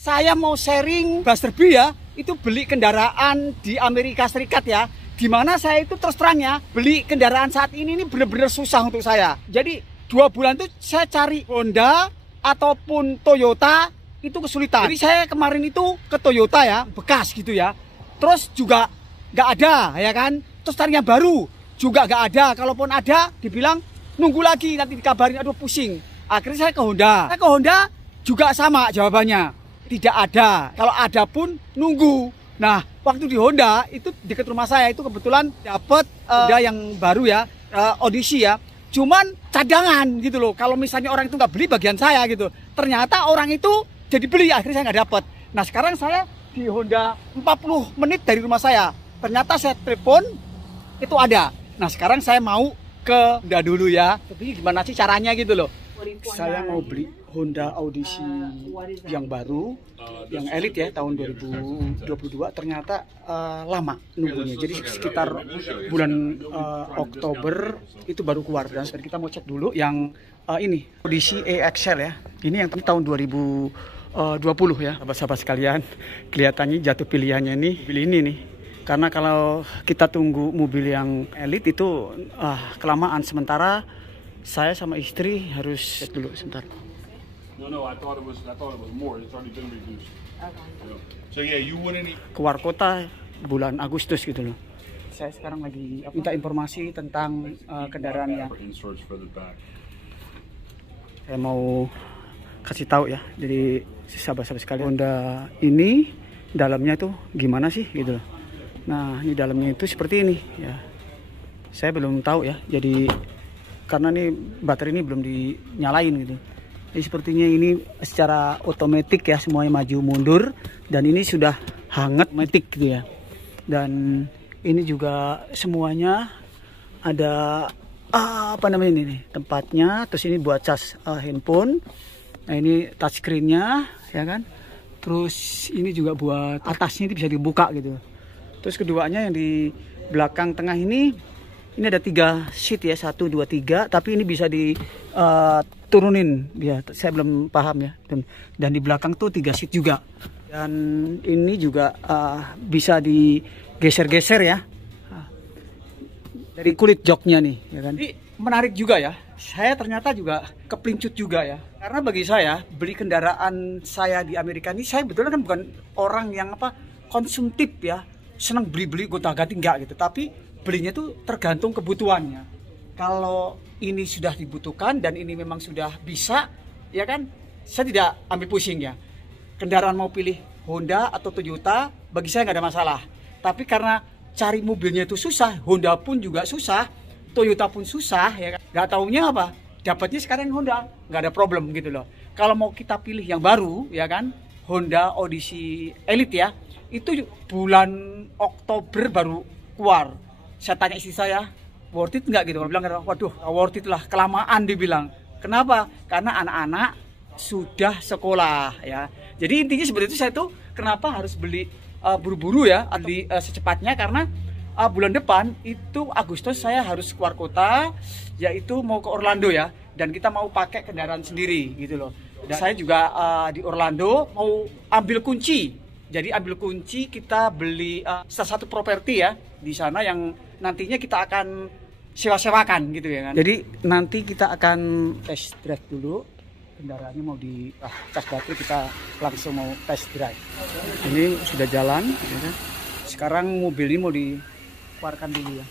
Saya mau sharing Buster B ya, itu beli kendaraan di Amerika Serikat ya. Dimana saya itu terus terang ya, beli kendaraan saat ini bener-bener susah untuk saya. Jadi 2 bulan tuh saya cari Honda ataupun Toyota itu kesulitan. Jadi saya kemarin itu ke Toyota ya, bekas gitu ya. Terus juga nggak ada ya kan. Terus cari yang baru juga nggak ada. Kalaupun ada dibilang nunggu lagi nanti dikabarin, aduh pusing. Akhirnya saya ke Honda. Saya ke Honda juga sama jawabannya. Tidak ada. Kalau ada pun nunggu. Nah, waktu di Honda itu dekat rumah saya itu kebetulan dapat Honda yang baru ya, Odyssey ya. Cuman cadangan gitu loh. Kalau misalnya orang itu nggak beli bagian saya gitu. Ternyata orang itu jadi beli, akhirnya saya nggak dapat. Nah, sekarang saya di Honda 40 menit dari rumah saya. Ternyata saya telepon itu ada. Nah, sekarang saya mau ke Honda dulu ya. Tapi gimana sih caranya gitu loh. Saya mau beli Honda Odyssey yang baru, yang elit ya, tahun 2022. Ternyata lama nunggunya. Jadi sekitar bulan Oktober itu baru keluar. Dan kita mau cek dulu yang ini Odyssey EXL ya. Ini yang tahun 2020 ya. Sahabat-sahabat sekalian, kelihatannya jatuh pilihannya nih pilih ini nih. Karena kalau kita tunggu mobil yang elit itu kelamaan. Sementara saya sama istri harus cek dulu sebentar. No, I thought it was more. It's already been reduced. Okay. So yeah, you wouldn't. Keluar kota bulan Agustus gitu loh. Saya sekarang lagi minta informasi tentang kendaraan yang saya mau kasih tahu ya. Jadi sahabat-sahabat sekalian, Honda ini dalamnya tuh gimana sih gitu loh. Nah, ini dalamnya itu seperti ini ya. Saya belum tahu ya. Jadi karena nih baterai ini belum dinyalain gitu. Jadi sepertinya ini secara otomatis ya, semuanya maju mundur, dan ini sudah hangat otomatis gitu ya. Dan ini juga semuanya ada apa namanya ini tempatnya. Terus ini buat cas handphone. Nah, ini touchscreen-nya ya kan. Terus ini juga buat atasnya ini bisa dibuka gitu. Terus keduanya yang di belakang tengah ini ada 3 seat ya, 1, 2, 3, tapi ini bisa diturunin ya, saya belum paham ya. Dan di belakang tuh 3 seat juga. Dan ini juga bisa digeser-geser ya. Dari kulit joknya nih ya kan. Ini menarik juga ya. Saya ternyata juga keplincut juga ya. Karena bagi saya beli kendaraan saya di Amerika ini, saya betulnya kan bukan orang yang konsumtif ya. Senang beli-beli gonta-ganti enggak gitu, tapi belinya tuh tergantung kebutuhannya. Kalau ini sudah dibutuhkan dan ini memang sudah bisa, ya kan, saya tidak ambil pusing ya. Kendaraan mau pilih Honda atau Toyota, bagi saya nggak ada masalah. Tapi karena cari mobilnya itu susah, Honda pun juga susah, Toyota pun susah, ya kan. Nggak taunya apa, dapatnya sekarang Honda, nggak ada problem gitu loh. Kalau mau kita pilih yang baru, ya kan, Honda Odyssey Elite ya, itu bulan Oktober baru keluar. Saya tanya istri saya, worth it nggak gitu? Dia bilang, waduh, worth it lah, kelamaan dibilang. Kenapa? Karena anak-anak sudah sekolah ya. Jadi intinya seperti itu. Saya tuh kenapa harus beli buru-buru ya, secepatnya, karena bulan depan itu Agustus saya harus keluar kota, yaitu mau ke Orlando ya. Dan kita mau pakai kendaraan sendiri gitu loh. Dan saya juga di Orlando mau ambil kunci. Jadi ambil kunci, kita beli salah satu properti ya di sana yang nantinya kita akan sewa-sewakan gitu ya kan. Jadi nanti kita akan test drive dulu. Kendaraannya mau di cas baterai, kita langsung mau test drive. Ini sudah jalan ya kan. Sekarang mobil ini mau dikeluarkan dulu ya.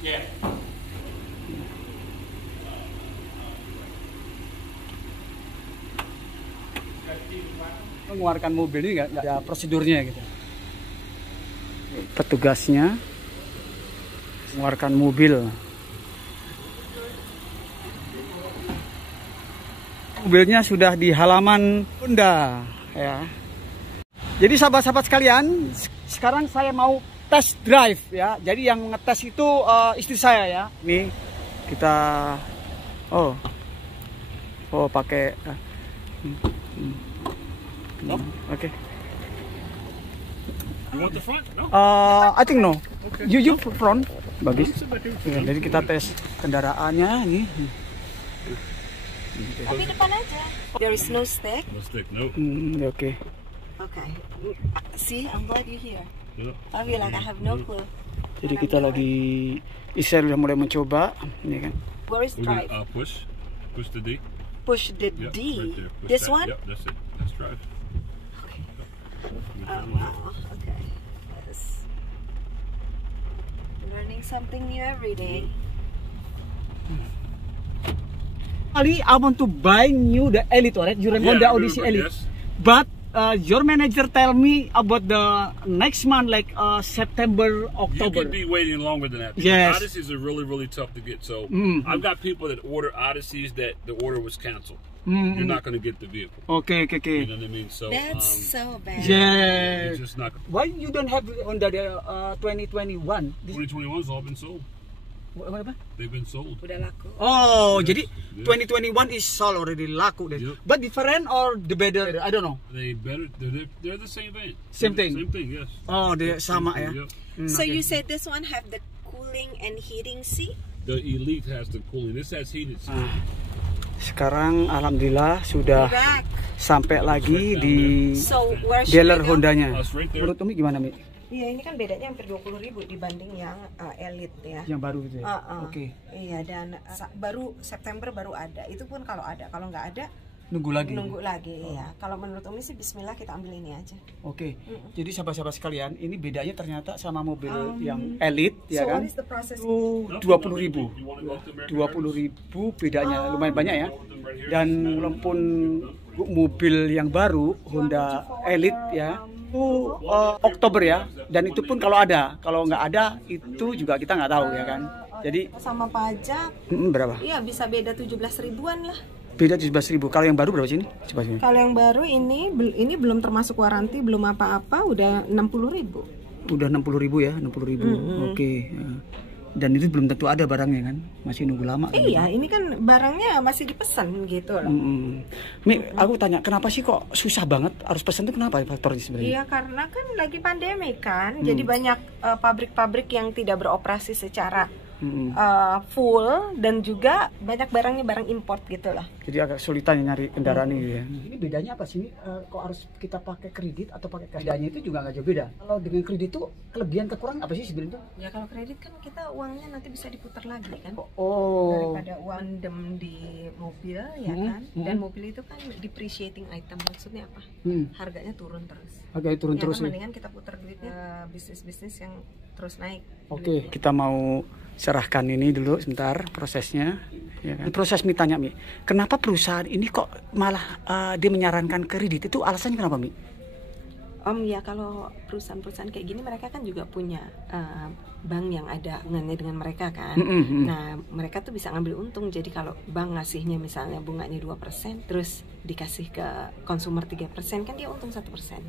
Yeah. Mengeluarkan mobil ini nggak ada prosedurnya gitu. Petugasnya mengeluarkan mobil. Mobilnya sudah di halaman Honda ya. Jadi sahabat-sahabat sekalian, sekarang saya mau test drive ya. Jadi yang ngetes itu istri saya ya. Nih kita pakai okay. You want the front? No. I think no. Okay. You front. Bagus. Ya, jadi kita tes kendaraannya ini. Tapi depan aja. There is no stick. No stick, no. Oke. Okay. See, I'm glad you're here. Yeah. I feel like I have no clue. Jadi kita lagi Israel udah mulai mencoba, ini kan. Where is We're drive? gonna push the D. Push the Yep, D. right there. Push This that. one? Yep, that's it. That's drive. Okay. Oh wow. Okay. Yes. Learning something new every day. Ali, I want to buy new the Elite, right? Your Honda Odyssey Elite. Yes. But your manager tell me about the next month, like September, You October. could be waiting longer than that. Yes. Odysseys are really, really tough to get. So I've got people that order Odysseys that the order was canceled. You're not going to get the vehicle. Okay. You know what I mean? So That's so bad. Yes. it's just not. Why you don't have Honda the 2021? 2021's all been sold. Apa? They've been sold. Udah laku. Oh, Yes, jadi yes. 2021 is sold already laku deh. Yep. But different or the better? I don't know. They better. They're the same thing. Same thing? Same thing. Yes. Oh, dia sama ya. Yep. So Okay. you said this one have the cooling and heating seat? The Elite has the cooling. This has heated seats. Sekarang alhamdulillah sudah Back. sampai lagi di So where should dealer I go? Hondanya. It's right there. Menurut Umi gimana, Mi? Iya, ini kan bedanya hampir 20.000 dibanding yang Elite ya. Yang baru gitu ya? Oke. Iya, dan baru September baru ada. Itu pun kalau ada, kalau nggak ada Nunggu lagi. nunggu lagi ya. Kalau menurut Umi sih Bismillah kita ambil ini aja. Oke. Jadi sahabat-sahabat sekalian, ini bedanya ternyata sama mobil yang Elite ya So kan? what is the process? 20.000. 20.000 bedanya lumayan banyak ya. Dan walaupun mobil yang baru Honda Elite ya itu Oktober ya, dan itu pun kalau ada, kalau nggak ada itu juga kita nggak tahu ya kan. Jadi Sama pajak, berapa? iya bisa beda 17 ribuan lah. Beda 17.000. Kalau yang baru berapa sih ini? Coba sini. Kalau yang baru ini belum termasuk waranti, belum apa-apa, udah 60.000. Udah 60.000 ya, 60.000. Oke. Dan itu belum tentu ada barangnya kan, masih nunggu lama. Kan? Iya, ini kan barangnya masih dipesan gitu loh. Mi, aku tanya, kenapa sih kok susah banget harus pesan itu, kenapa faktornya sebenarnya? Iya, karena kan lagi pandemi kan, jadi banyak pabrik-pabrik yang tidak beroperasi secara full, dan juga banyak barangnya barang import gitu lah. Jadi agak sulitan nyari kendaraan ini ya. Ini bedanya apa sih? Kok harus kita pakai kredit atau pakai cash? Bedanya itu juga nggak jauh beda. Kalau dengan kredit itu kelebihan kekurangan apa sih sebenarnya? Ya kalau kredit kan kita uangnya nanti bisa diputar lagi kan. Oh. Daripada uang mendem di mobil ya kan. Dan mobil itu kan depreciating item, maksudnya apa? Harganya turun terus. Harganya turun Ya terus kan, ya. mendingan kita putar duitnya bisnis-bisnis yang terus naik. Oke, kita mau serahkan ini dulu sebentar prosesnya. Ya kan? Proses Mi tanya, Mi, kenapa perusahaan ini kok malah dia menyarankan kredit, itu alasannya kenapa, Mi? Ya kalau perusahaan-perusahaan kayak gini mereka kan juga punya bank yang ada hubungannya dengan mereka kan. Nah mereka tuh bisa ngambil untung. Jadi kalau bank ngasihnya misalnya bunganya 2%, terus dikasih ke konsumer 3%, kan dia untung 1%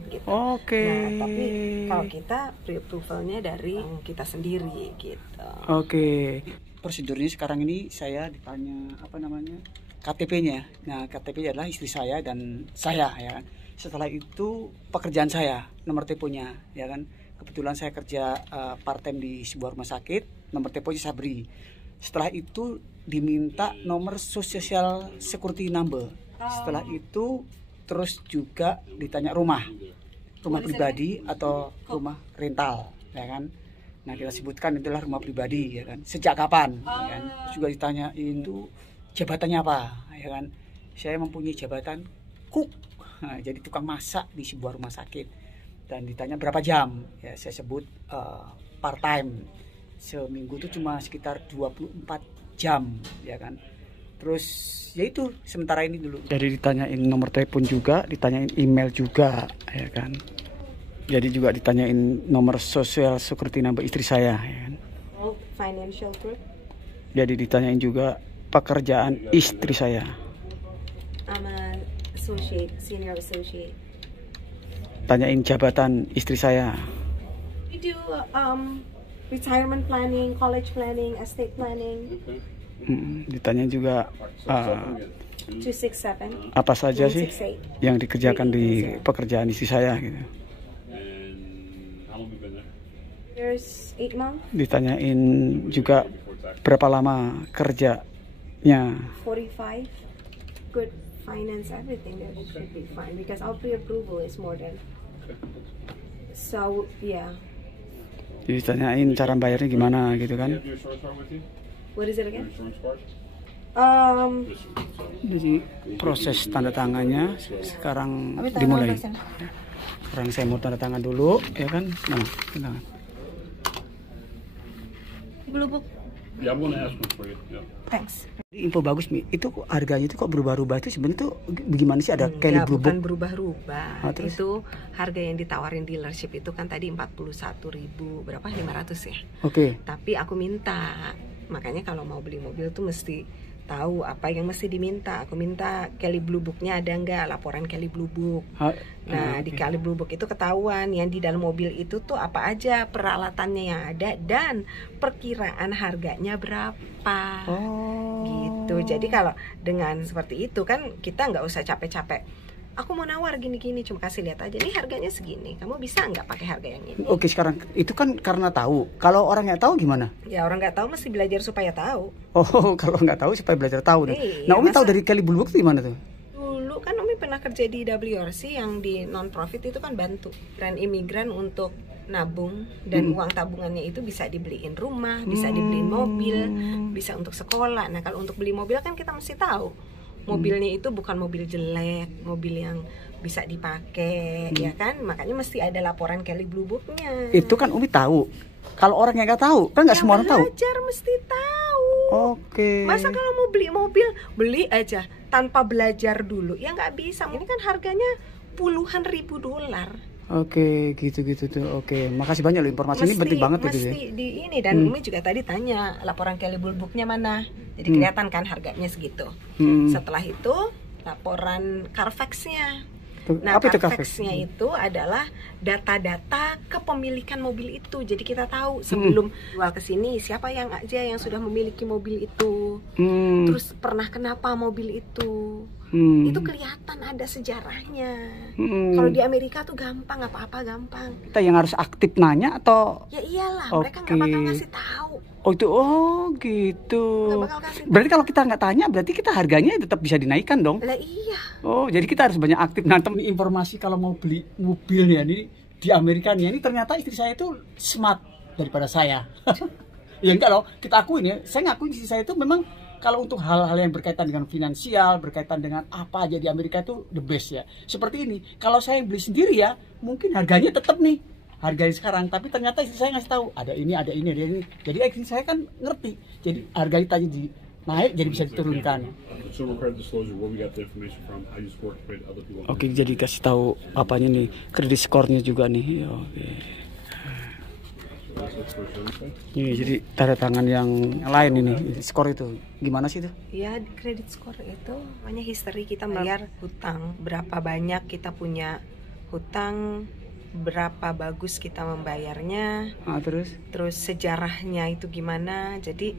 gitu. Oke. Nah tapi kalau kita pre-approvalnya dari kita sendiri gitu. Oke. Prosedurnya sekarang ini saya ditanya apa namanya KTP-nya. Nah KTP adalah istri saya dan saya ya kan. Setelah itu pekerjaan saya, nomor teleponnya ya kan. Kebetulan saya kerja part time di sebuah rumah sakit, nomor teleponnya saya beri. Setelah itu diminta nomor social security number. Setelah itu terus juga ditanya rumah pribadi atau rumah rental ya kan. Nah kita sebutkan itulah rumah pribadi ya kan. Sejak kapan ya kan. Juga ditanyain itu jabatannya apa ya kan. Saya mempunyai jabatan cook. Nah, jadi tukang masak di sebuah rumah sakit, dan ditanya berapa jam ya saya sebut part time, seminggu itu cuma sekitar 24 jam ya kan. Terus ya itu sementara ini dulu. Jadi ditanyain nomor telepon juga, ditanyain email juga ya kan. Jadi juga ditanyain nomor social security number istri saya ya kan. Financial group. Jadi ditanyain juga pekerjaan istri saya. Senior associate. Tanyain jabatan istri saya. We do retirement planning, college planning, estate planning. Ditanya juga 267. apa saja sih 168. yang dikerjakan di pekerjaan istri saya gitu. There's 8 months. Ditanyain juga berapa lama kerjanya. 45. good finance everything, that should be fine because our pre-approval is more than. So yeah. Jadi tanyain cara bayarnya gimana gitu kan? What is it again? Jadi proses tanda tangannya sekarang dimulai. Sekarang saya mau tanda tangan dulu, ya kan? Nah, tanda tangan. Blue book. Yeah, I'm gonna ask one for you. Yeah. Thanks. Info bagus Mi, itu harganya itu kok berubah-ubah itu sebenarnya tuh bagaimana sih ada Kelly Blue Book? Bukan berubah-ubah. Itu harga yang ditawarin dealership itu kan tadi 41.000 berapa 500 ya. Oke. Tapi aku minta, makanya kalau mau beli mobil tuh mesti tahu apa yang mesti diminta. Aku minta Kelly Blue Book-nya ada nggak, laporan Kelly Blue Book. Nah, di Kelly Blue Book itu ketahuan yang di dalam mobil itu tuh apa aja peralatannya yang ada dan perkiraan harganya berapa. Gitu. Jadi kalau dengan seperti itu kan kita nggak usah capek-capek. Aku mau nawar gini-gini, cuma kasih lihat aja nih harganya segini. Kamu bisa nggak pakai harga yang ini? Oke, sekarang itu kan karena tahu. Kalau orang nggak tahu gimana? Ya orang nggak tahu mesti belajar supaya tahu. Oh, kalau nggak tahu supaya belajar tahu. Nah, Umi tahu dari Kelly Blue Book itu gimana tuh? Dulu kan Umi pernah kerja di WRC yang di non-profit itu kan bantu brand imigran untuk nabung dan uang tabungannya itu bisa dibeliin rumah, bisa dibeliin mobil, bisa untuk sekolah. Nah kalau untuk beli mobil kan kita mesti tahu mobilnya itu bukan mobil jelek, mobil yang bisa dipakai, ya kan? Makanya mesti ada laporan Kelly Blue Book-nya. Itu kan Umi tahu. Kalau orang yang nggak tahu, kan nggak semua orang tahu. Belajar mesti tahu. Oke. Masa kalau mau beli mobil, beli aja tanpa belajar dulu? Ya nggak bisa. Ini kan harganya puluhan ribu dolar. Oke, gitu tuh. Oke, makasih banyak loh informasi ini penting banget itu ya. Mesti di ini dan Umi juga tadi tanya laporan Kelly Blue Book-nya mana. Jadi kelihatan kan harganya segitu. Setelah itu laporan Carfax-nya. Nah, Carfax-nya itu adalah data-data kepemilikan mobil itu. Jadi kita tahu sebelum jual ke sini siapa yang aja yang sudah memiliki mobil itu. Terus pernah kenapa mobil itu. Itu kelihatan ada sejarahnya. Kalau di Amerika tuh gampang, apa-apa gampang. Kita yang harus aktif nanya atau? Ya iyalah, mereka nggak bakal ngasih tahu. Oh itu, gitu. Nggak bakal kasih tahu. Berarti kalau kita nggak tanya, berarti kita harganya tetap bisa dinaikkan dong? Lah iya. Oh, jadi kita harus banyak aktif. Nah, temen informasi kalau mau beli mobil ya, ini di Amerika nih, ini ternyata istri saya itu smart daripada saya. Ya enggak loh, kita akuin ya. Saya ngakuin istri saya itu memang kalau untuk hal-hal yang berkaitan dengan finansial, berkaitan dengan apa aja di Amerika itu the best ya. Seperti ini, kalau saya beli sendiri ya, mungkin harganya tetap nih, harganya sekarang. Tapi ternyata istri saya ngasih tahu, ada ini. Jadi istri saya kan ngerti. Jadi harganya tadi naik, jadi bisa diturunkan. Oke, jadi kasih tahu apanya nih, kredit skornya juga nih. Oke. Ini jadi tanda tangan yang lain ini, skor itu gimana sih itu? Ya kredit skor itu hanya history kita bayar hutang, berapa banyak kita punya hutang, berapa bagus kita membayarnya, terus sejarahnya itu gimana. Jadi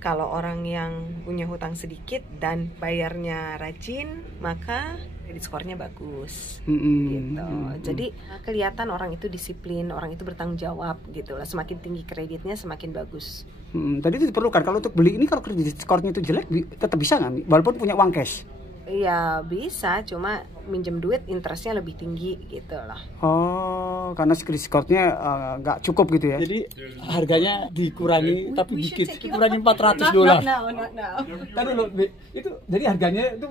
kalau orang yang punya hutang sedikit dan bayarnya rajin, maka kredit skornya bagus, gitu. Jadi kelihatan orang itu disiplin, orang itu bertanggung jawab, gitu lah. Semakin tinggi kreditnya, semakin bagus. Tadi itu diperlukan kalau untuk beli ini, kalau kredit skornya itu jelek, tetap bisa nggak, walaupun punya uang cash? Iya bisa, cuma minjem duit interestnya lebih tinggi, gitu lah. Oh, karena kredit skornya nggak cukup gitu ya? Jadi harganya dikurangi, tapi dikit, dikurangi $400. Tadi dulu, itu jadi harganya itu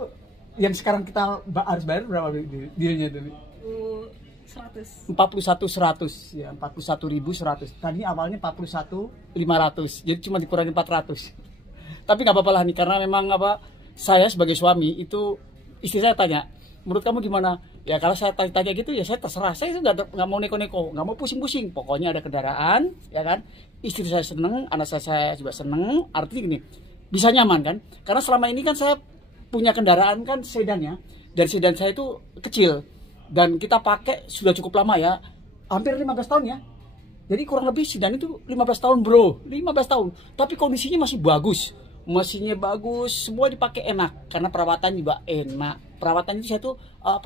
yang sekarang kita harus bayar berapa dealnya itu? 41.100 ya, 41.100. Tadi awalnya 41.500, jadi cuma dikurangi 400. Tapi nggak apa-apa lah nih, karena memang saya sebagai suami itu istri saya tanya, menurut kamu gimana? Ya kalau saya tanya gitu ya saya terserah, saya itu nggak mau neko-neko, nggak mau pusing-pusing. Pokoknya ada kendaraan, ya kan? Istri saya seneng, anak saya juga seneng. Artinya gini, bisa nyaman kan? Karena selama ini kan saya punya kendaraan kan sedan ya, dan sedan saya itu kecil dan kita pakai sudah cukup lama ya, hampir 15 tahun ya. Jadi kurang lebih sedan itu 15 tahun bro, 15 tahun. Tapi kondisinya masih bagus, mesinnya bagus, semua dipakai enak karena perawatan juga enak. Perawatannya saya tuh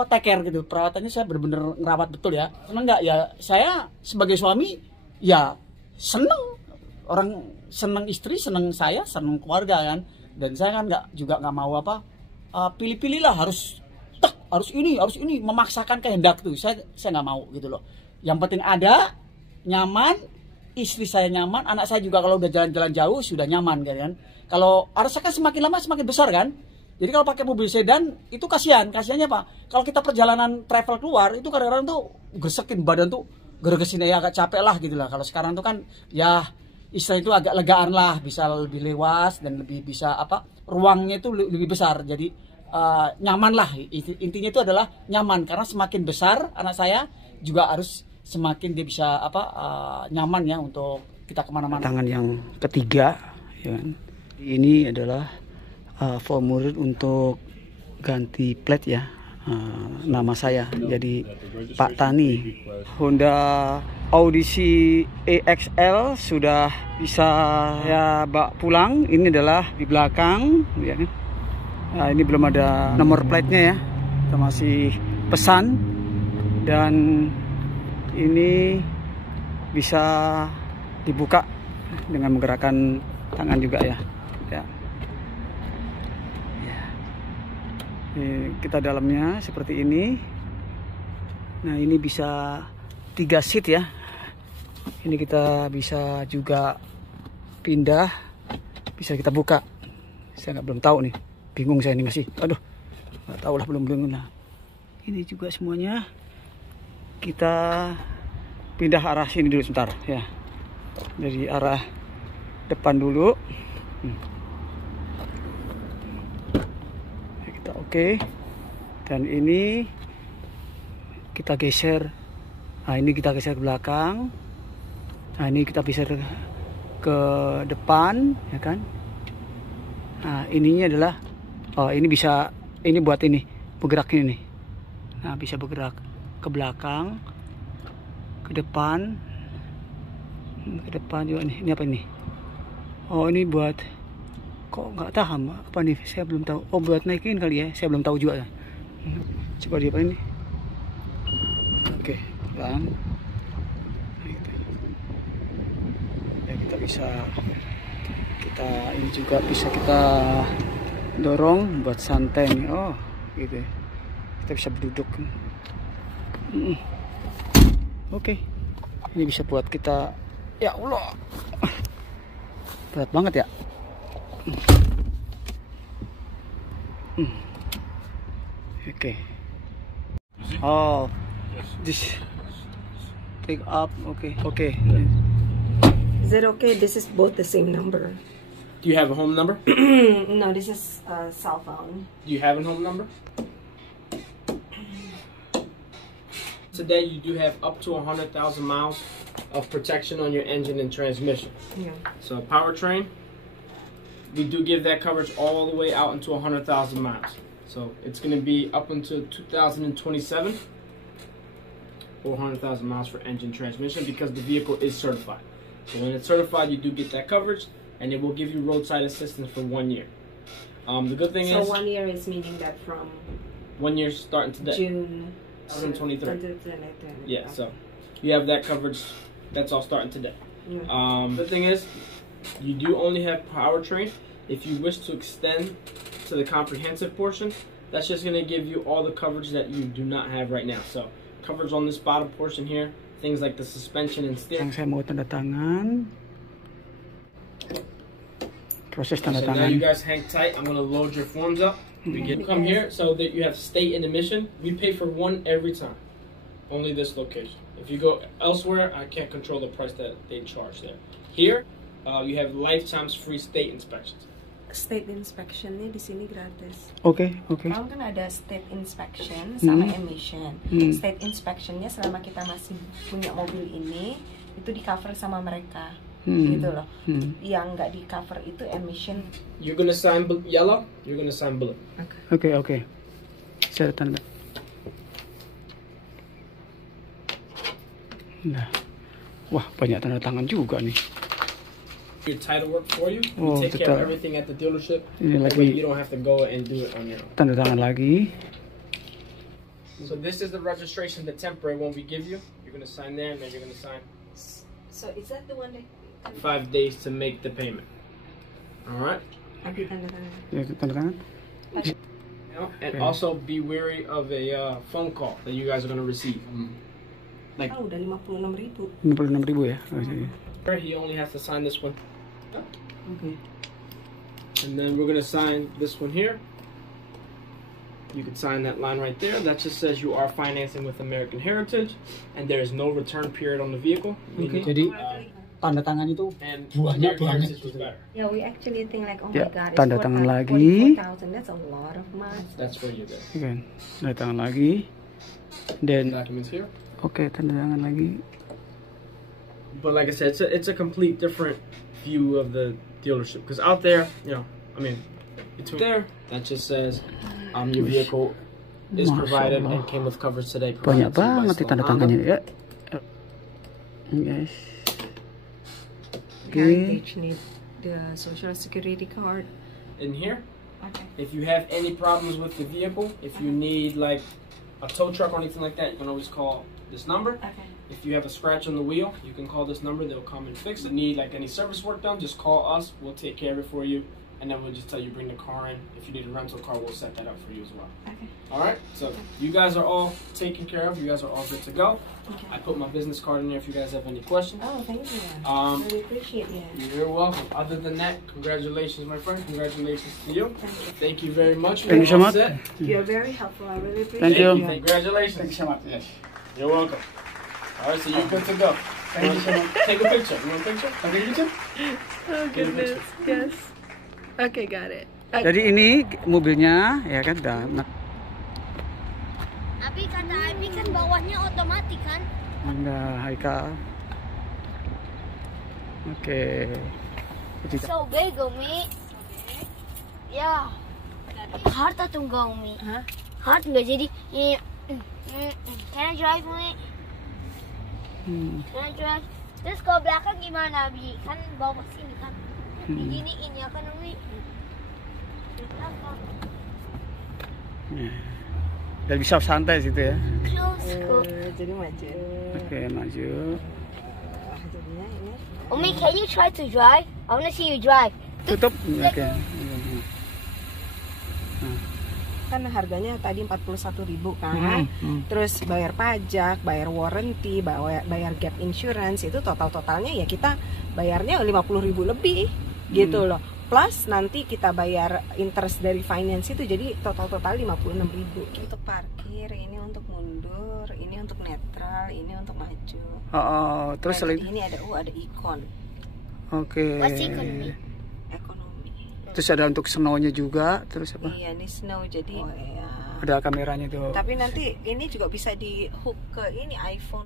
take care gitu, perawatannya saya benar-benar ngerawat betul ya. Seneng nggak ya? Saya sebagai suami ya seneng, orang seneng istri, seneng saya, seneng keluarga kan. Dan saya kan nggak mau pilih-pilihlah, harus ini memaksakan kehendak tuh. Saya nggak mau gitu loh. Yang penting ada, nyaman, istri saya nyaman, anak saya juga kalau udah jalan-jalan jauh sudah nyaman kan. Kalau harusnya kan semakin lama semakin besar kan. Jadi kalau pakai mobil sedan itu kasihannya Pak. Kalau kita perjalanan travel keluar itu kadang-kadang tuh gesekin badan tuh, gergesin ya, agak capek lah gitu lah. Kalau sekarang tuh kan ya istilah itu agak legaan lah, bisa lebih luas dan lebih bisa ruangnya itu lebih besar. Jadi nyaman lah, intinya itu adalah nyaman, karena semakin besar anak saya juga harus semakin dia bisa nyaman ya untuk kita kemana-mana. Tangan yang ketiga ya kan? Ini adalah formulir untuk ganti plat ya, nama saya jadi Pak Tani. Honda Odyssey EXL sudah bisa ya bawa pulang. Ini adalah di belakang ya kan. Nah, ini belum ada nomor platenya ya, kita masih pesan. Dan ini bisa dibuka dengan menggerakkan tangan juga ya. Kita dalamnya seperti ini. Nah, ini bisa 3 seat ya. Ini kita bisa juga pindah, bisa kita buka. Saya belum tahu nih, bingung saya ini masih. Aduh, nggak tahu lah, belum lah. Ini juga semuanya kita pindah arah sini dulu sebentar ya. Dari arah depan dulu. Oke, dan ini kita geser. Nah, ini kita geser ke belakang. Nah, ini kita geser ke depan, ya kan? Nah, ininya adalah, ini bisa, ini buat ini, bergerak ini. Nah, bisa bergerak ke belakang, ke depan juga nih. Ini apa ini? Oh, ini buat, kok nggak tahan apa nih, saya belum tahu. Oh, buat naikin kali ya, saya belum tahu juga ya. Coba di apa ini. Oke, pelan. Ya, kita bisa, ini juga bisa kita dorong buat santai nih. Oh gitu ya, kita bisa berduduk. Oke, ini bisa buat kita, ya Allah, berat banget ya. Okay. Oh, this take up. Okay. Is it okay? This is both the same number. Do you have a home number? No, this is a cell phone. Do you have a home number? Today you do have up to 100,000 miles of protection on your engine and transmission. Yeah. So powertrain, we do give that coverage all the way out into 100,000 miles. So it's going to be up until 2027 or 100,000 miles for engine transmission because the vehicle is certified. So when it's certified, you do get that coverage, and it will give you roadside assistance for 1 year. The good thing is, 1 year is meaning that from 1 year starting today, June 2023. Yeah, so you have that coverage. That's all starting today. The good thing is, you do only have powertrain. If you wish to extend to the comprehensive portion, that's just going to give you all the coverage that you do not have right now. So coverage on this bottom portion here, things like the suspension and steering. Saya mau tanda tangan. Proses tanda So tangan. now you guys hang tight. I'm going to load your forms up. We get come here so that you have state and emission. We pay for one every time. Only this location. If you go elsewhere, I can't control the price that they charge there. Here, you have lifetime's free state inspections. State inspection-nya di sini gratis. Oke. Kalau kan ada state inspection sama emission. State inspection-nya selama kita masih punya mobil ini itu di cover sama mereka, gitu loh. Yang nggak di cover itu emission. You're gonna sign yellow. You're gonna sign blue. Oke. Saya tanda. Nah, wah banyak tanda tangan juga nih. Your title work for you. We take care of everything at the dealership. Ini that lagi, way you don't have to go and do it on your own. Tanda tangan lagi. So this is the registration, the temporary one we give you. You're gonna sign there, and then you're gonna sign. So is that the one that 5 days to make the payment. All right. Ada tanda tangan. Ya, tanda tangan. And also be wary of a phone call that you guys are gonna receive. Like, udah 56.000. 56.000 ya. he only has to sign this one. Okay. And then we're gonna sign this one here. You can sign that line right there. That just says you are financing with American Heritage, and there is no return period on the vehicle. Okay. Jadi tanda tangan itu and Banyak American banget. Heritage was better. Yeah, we actually think like, oh Ya, my god, it's tanda tangan lagi. 44,000. That's a lot of money. That's where you're good. kan. Tanda tangan lagi. Dan Documents here. oke, tanda tangan lagi. But like I said, it's a complete different view of the dealership. Because out there, you know, I mean, between there, that just says your vehicle is Masya provided Allah. and came with coverage today. Banyak provided to you by banget nih tanda Sloan tangannya Honda. ya. Guys. Oke. Heritage need the social security card. In here, Okay. if you have any problems with the vehicle, if you need like a tow truck or anything like that, you can always call this number. Okay. If you have a scratch on the wheel, you can call this number. They'll come and fix it. Need like any service work done, just call us. We'll take care of it for you, and then we'll just tell you bring the car in. If you need a rental car, we'll set that up for you as well. Okay. All right. So you guys are all taken care of. You guys are all good to go. Okay. I put my business card in there if you guys have any questions. Oh, thank you. Um, Really appreciate it. You're welcome. Other than that, congratulations, my friend. Congratulations to you. Thank you. Thank you very much. Thank you so We're all much. set. You're very helpful. I really appreciate Thank you. it. Congratulations. so much. Yes. You're welcome. All right, so you're good to go. Thank you so much. Take a picture. You want a picture? Oke, gitu. Oh goodness. Yes. Okay, got it. Jadi ini mobilnya ya kan udah Tapi kata Abi kan bawahnya otomatis kan? enggak Haikal. Oke. Jadi So big, Umi. Ya. Hard atau enggak, Umi? Hah? Hard enggak jadi? Can I drive, Umi? Can I drive? Terus kalau belakang gimana, Abi? Kan bawah sini kan? Diginiin ya kan, Umi? Di belakang. udah bisa santai situ ya. Close kok. Jadi maju. Oke, maju. Jadinya ini. Umi, can you try to drive? I wanna see you drive. Tutup. Oke. Kan harganya tadi 41.000 kan. Terus bayar pajak, bayar warranty, bayar gap insurance, itu totalnya ya kita bayarnya 50.000 lebih gitu loh. Plus nanti kita bayar interest dari finance itu, jadi total 56.000. Untuk parkir, ini untuk mundur, ini untuk netral, ini untuk maju. Oh, terus Nah, selain jadi ini ada ikon oke. What's economy? ekonomi. Terus ada untuk snow-nya juga, terus apa? Iya, ini snow jadi Ada kameranya tuh. tapi nanti ini juga bisa di hook ke ini iPhone.